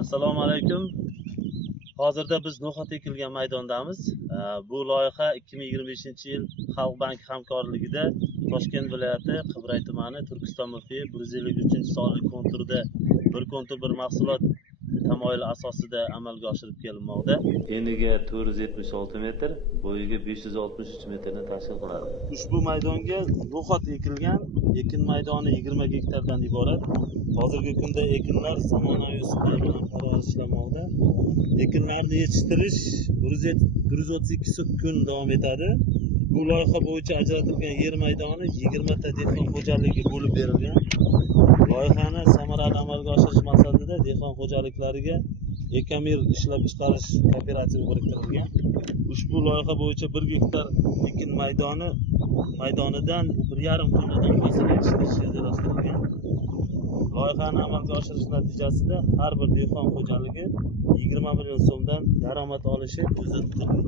Assalomu alaykum. Hozirda biz no'xat ekilgan maydondamiz. Bu loyiha 2025-yil Xalq banki hamkorligida Toshkent viloyati Qibray tumani Turkiston MFI 153-sonli konturda bir kontur bir mahsulot tamoyili asosida amalga oshirib kelinmoqda. Eniga 476 metr, bo'yiga 563 metrni tashkil qiladi. Ushbu maydonga no'xat ekilgan. Ekin maydoni 20 gektardan iborat. Hozirgi kunda ekinlar zamonaviy usullar bilan parvarishlanmoqda. Ekinlarni yetishtirish 132 kun davom etadi. Bu loyiha bo'yicha ajratilgan yer maydoni 20 ta dehqon xo'jaligi bo'lib berilgan. Loyihani samarali amalga oshirish maqsadida dehqon xo'jaliklariga Ekamir ishlab chiqarish kooperativi biriktirilgan. Ushbu loyiha bo'yicha 1 gektar ekin maydonidan 1,5 tonnadan hosil yetishtirish rejalashtirilgan. Loyihani amalga oshirish natijasida har bir dehqon xo'jaligi 20 million so'mdan daromad olishi ko'zda tutilgan.